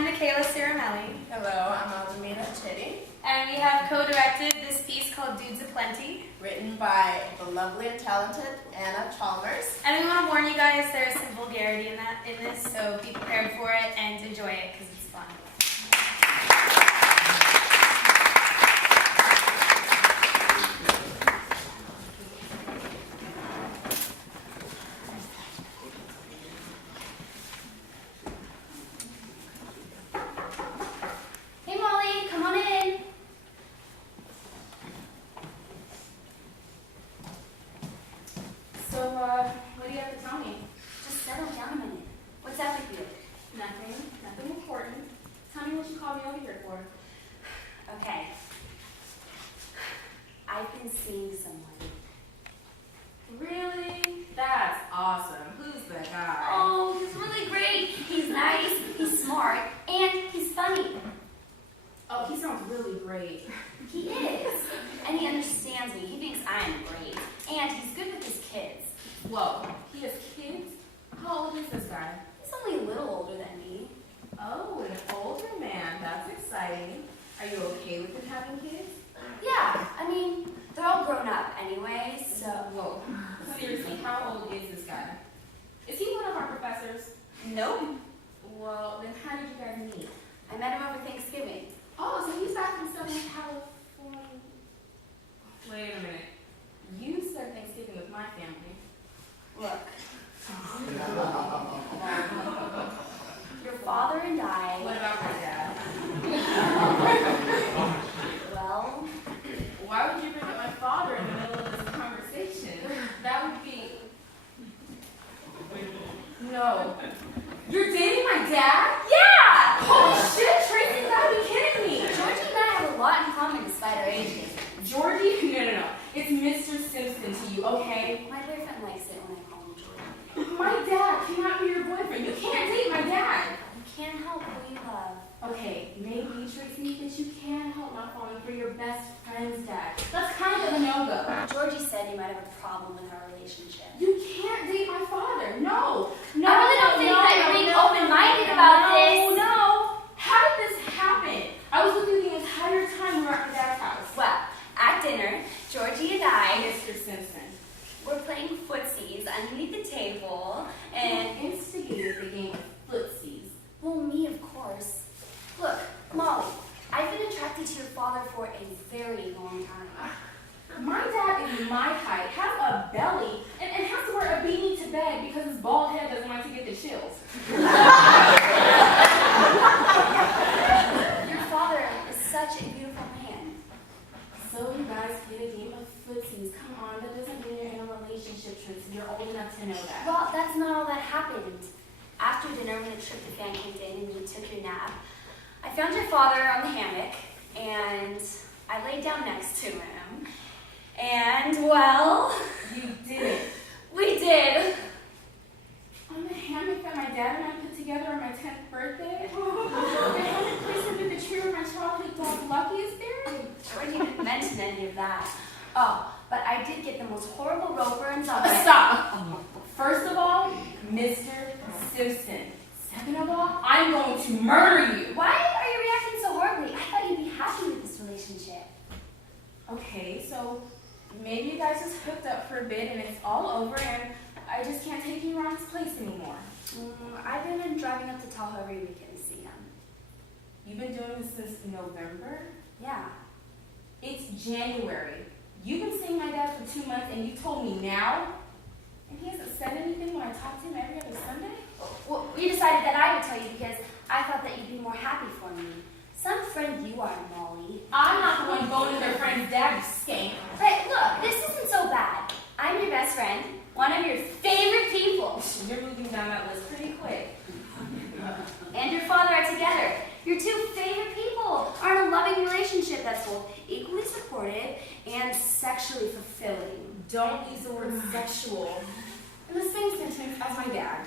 I'm Micaela. Hello, I'm Al-Jerometta. And we have co-directed this piece called Dudes Aplenty. Written by the lovely and talented Anna Chalmers. And we want to warn you guys, there's some vulgarity in this, so be prepared for it and enjoy it because it's fun. Hey Molly, come on in. So, what do you have to tell me? Just settle down a minute. What's up with you? Nothing important. Tell me what you called me over here for. Okay. I've been seeing someone. Really? That's awesome. Who's the guy? Oh, he's really great. He's nice, he's smart, and he's funny. Oh, he sounds really great. He is. And he understands me. He thinks I am great. And he's good with his kids. Whoa, he has kids? How old is this guy? He's only a little older than me. Oh, an older man. That's exciting. Are you okay with him having kids? Yeah, I mean, they're all grown up anyway, so... Whoa. Seriously, how old is this guy? Is he one of our professors? Nope. Well, then how did you guys meet? I met him over Thanksgiving. Oh, so he's back from Southern California. Wait a minute. You spent Thanksgiving with my family. Look. Your father and I... What about my dad? Well... Why would you bring up my father in the middle of this conversation? That would be... No. You're dating my dad? Yeah! Holy shit, Tracy, you gotta be kidding me! Georgie and I have a lot in common despite our ages. Georgie? No. It's Mr. Simpson to you, okay? My boyfriend likes it when I call him Georgie. My dad cannot be your boyfriend. You can't date my dad. You can't help who you love. Okay, maybe, Tracy, but you can help not falling for your best friend's dad. That's kind of a no-go. Georgie said you might have a problem with our relationship. You can't date my father. No. I really don't think that you're being open-minded about this. No. How did this happen? I was with you the entire time we were at my dad's house. Well, at dinner, Georgie and I Mr. Simpson. were playing footsies underneath the table, and And instigated the game of footsies. well, me, of course. Look, Molly, I've been attracted to your father for a very long time. My dad is my height, has a belly, and has to wear a beanie to bed because his bald head doesn't like to get the chills. Your father is such a beautiful man. So you guys play a game of footsies. Come on, that doesn't mean you're in a relationship, Tracy. You're old enough to know that. Well, that's not all that happened. After dinner, when the tryptophan kicked in and you took your nap, I found your father on the hammock, and I laid down next to him. And, well... You did. We did. On the hammock that my dad and I put together on my 10th birthday? The hammock placed under the tree where my childhood dog Lucky is buried? Georgie didn't mention any of that. Oh, but I did get the most horrible rope burns on my... Stop! First of all, Mr. Simpson. Second of all, I'm going to murder you. Why are you reacting so horribly? I thought you'd be happy with this relationship. Okay, so maybe you guys just hooked up for a bit and it's all over and I just can't take you around this place anymore. I've been driving up to Tahoe every weekend to see him. You've been doing this since November? Yeah. It's January. You've been seeing my dad for 2 months and you told me now? And he hasn't said anything when I talk to him every other Sunday? Well, we decided that I would tell you because I thought that you'd be more happy for me. Some friend you are, Molly. I'm not the one boning their friend's dad, you skank. But look, this isn't so bad. I'm your best friend, one of your favorite people. You're moving down that list pretty quick. And your father are together. Your two favorite people are in a loving relationship that's both equally supportive and sexually fulfilling. Don't use the word sexual in the same sentence as my dad.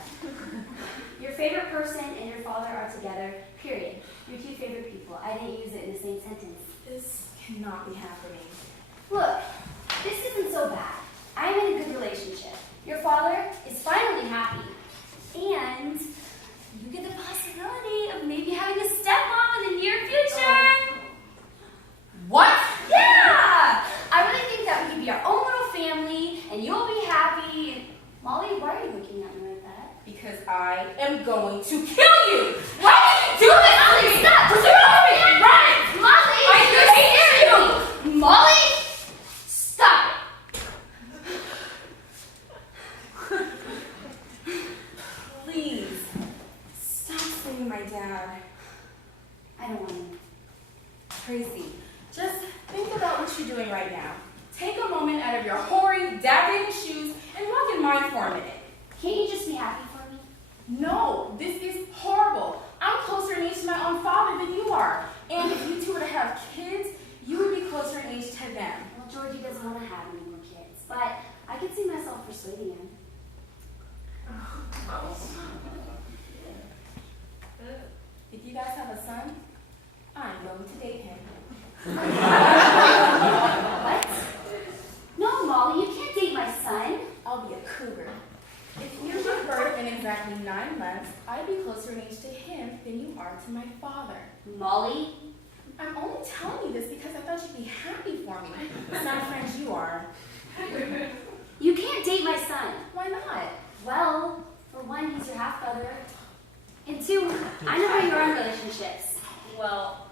Your favorite person and your father are together, period. Your two favorite people. I didn't use it in the same sentence. This cannot be happening. Look, this isn't so bad. I'm in a good relationship. Your father is finally happy. And you get the possibility of maybe having a doing, my dad? I don't want to. Tracy, just think about what you're doing right now. Take a moment out of your hoary, dad-dating shoes and walk in mine for a minute. Can't you just be happy for me? No, this is horrible. I'm closer in age to my own father than you are. And if you two were to have kids, you would be closer in age to them. Well, Georgie doesn't want to have any more kids, but I could see myself persuading him. If you guys have a son, I'm going to date him. What? No, Molly, you can't date my son. I'll be a cougar. If you give birth in exactly 9 months, I'd be closer in age to him than you are to my father. Molly? I'm only telling you this because I thought you'd be happy for me. Son friends you are. You can't date my son. Why not? Well, for one, he's your half-brother. And two, I know how you are in relationships. Well,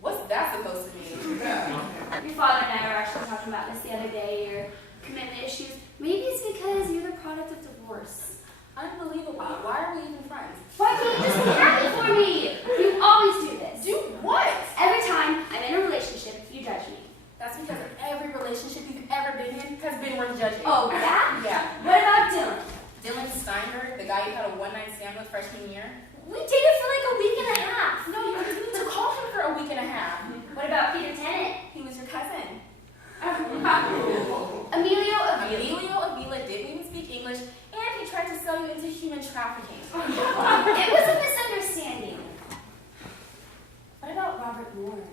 what's that supposed to mean? Your father and I were actually talking about this the other day, your commitment issues. Maybe it's because you're the product of divorce. Unbelievable. Why are we even friends? Why can't you just be happy for me? You always do this. Do what? Every time I'm in a relationship, you judge me. That's because every relationship you've ever been in has been worth judging. Oh, yeah? Yeah. What about Dylan? Dylan Steinberg, the guy you had a one-night stand with freshman year? We dated for like a week and a half. No, you continued to call him for a week and a half. What about Peter Tennant? He was your cousin. Emilio Avila. Emilio Avila didn't even speak English, and he tried to sell you into human trafficking. It was a misunderstanding. What about Robert Moore?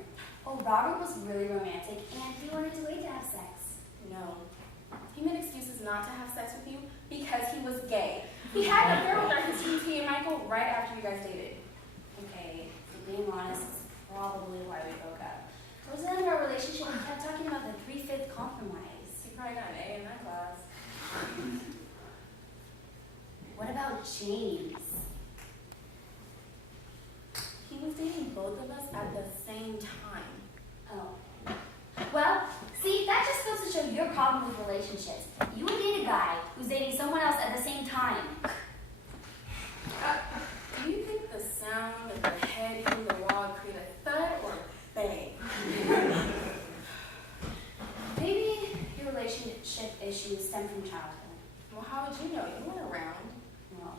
Oh, Robert was really romantic, and he wanted to wait to have sex. No. He made excuses not to have sex with you because he was gay. He had an affair with our history and Michael right after you guys dated. Okay, for being honest, it's probably why we broke up. Towards the end of our relationship, we kept talking about the 3/5 compromise. You probably got an A in that class. What about James? He was dating both of us at the same time. Oh. Well, see, that just goes to show your problem with relationships. You would date a guy who's dating someone else at the same time. Do you think the sound of your head hitting the wall create a thud or a bang? Maybe your relationship issues stem from childhood. Well, how would you know? You weren't around. Well,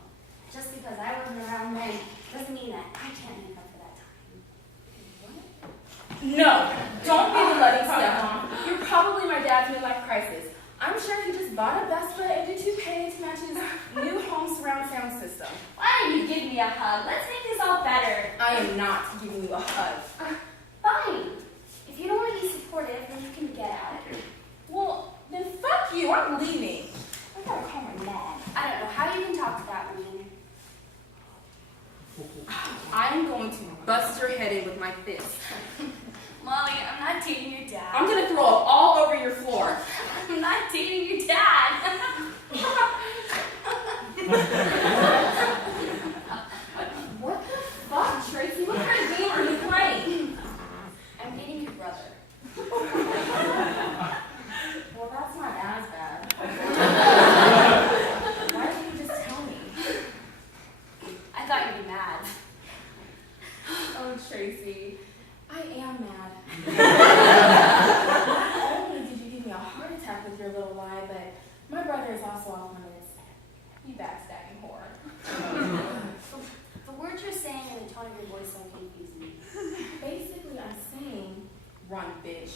just because I wasn't around then doesn't mean that I can't make up for that time. What? No, don't be the loving stepmom. You're probably my dad's midlife crisis. I'm sure he just bought a Vespa and a toupee to match his new home surround sound system. Why don't you give me a hug? Let's make this all better. I am not giving you a hug. Fine. If you don't want to be supportive, then you can get out. Well, then fuck you. I'm leaving. I gotta call my mom. I don't know how you can talk to that woman. I'm going to bust your head in with my fist. Molly, I'm not dating your dad. I'm gonna throw up all over your floor. I'm not dating your dad. What the fuck, Tracy? What kind of game are you playing? I'm dating your brother. Well, that's not as bad. Why didn't you just tell me? I thought you'd be mad. Oh, Tracy, I am mad. Not only did you give me a heart attack with your little lie, but my brother is also off limits. You backstabbing whore. The words you're saying and the tone of your voice don't confuse me. Basically, I'm saying, run, bitch.